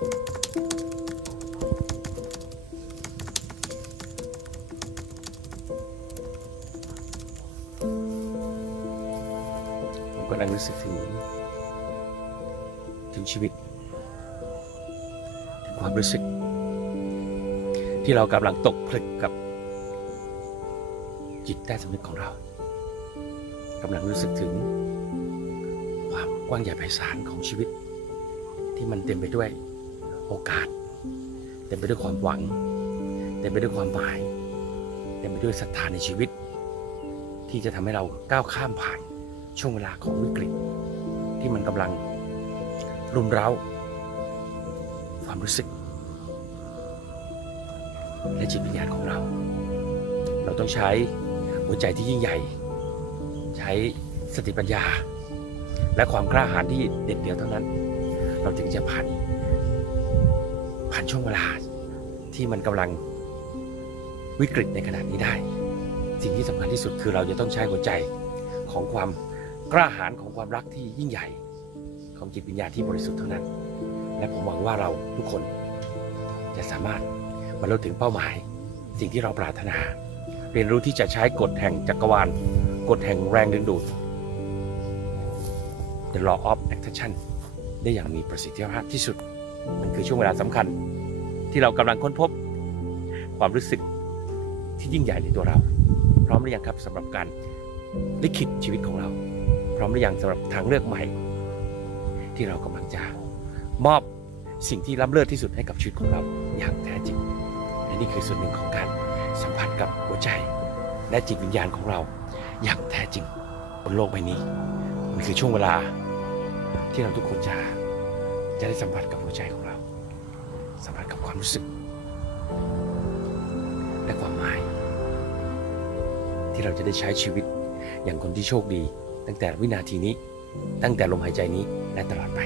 ผมกำลังรู้สึกถึง ถึงชีวิต ถึงความรู้สึก ที่เรากำลังตกผลึกกับ จิตใต้สำนึกของเรากำลังรู้สึกถึง ความกว้างใหญ่ไพศาลของชีวิต ที่มันเต็มไปด้วย โอกาส เต็มไปด้วยความหวัง เต็มไปด้วยความหมาย เต็มไปด้วยศรัทธาในชีวิต ที่จะทำให้เราก้าวข้ามผ่านช่วงเวลาของวิกฤต ที่มันกำลังรุมเร้า ความรู้สึก และจิตวิญญาณของเรา เราต้องใช้หัวใจที่ยิ่งใหญ่ ใช้สติปัญญา และความกล้าหาญที่เด็ดเดี่ยวเท่านั้น เราถึงจะผ่าน ผ่านช่วงเวลาที่มันกำลังวิกฤตในขณะนี้ได้ สิ่งที่สำคัญที่สุดคือเราจะต้องใช้หัวใจของความกล้าหาญของความรักที่ยิ่งใหญ่ ของจิตวิญญาณที่บริสุทธิ์เท่านั้น และผมหวังว่าเราทุกคนจะสามารถบรรลุถึงเป้าหมาย สิ่งที่เราปรารถนา เรียนรู้ที่จะใช้กฎแห่งจักรวาลกฎแห่งแรงดึงดูด The Law of Attraction ได้อย่างมีประสิทธิภาพที่สุด มันคือช่วงเวลาสำคัญ ที่เรากำลังค้นพบความรู้สึกที่ยิ่งใหญ่ในตัวเรา พร้อมหรือยังครับสำหรับการลิขิตชีวิตของเรา พร้อมหรือยังสำหรับทางเลือกใหม่ ที่เรากำลังจะมอบสิ่งที่ล้ำเลิศที่สุดให้กับชีวิตของเราอย่างแท้จริงและนี่คือส่วนหนึ่งของการสัมผัสกับหัวใจ และจิตวิญญาณของเรา อย่างแท้จริงบนโลกใบนี้ มันคือช่วงเวลาที่เราทุกคนจะ จะได้สัมผัสกับหัวใจของเรา สัมผัสกับความรู้สึก และความหมาย ที่เราจะได้ใช้ชีวิตอย่างคนที่โชคดี ตั้งแต่วินาทีนี้ ตั้งแต่ลมหายใจนี้และตลอดไป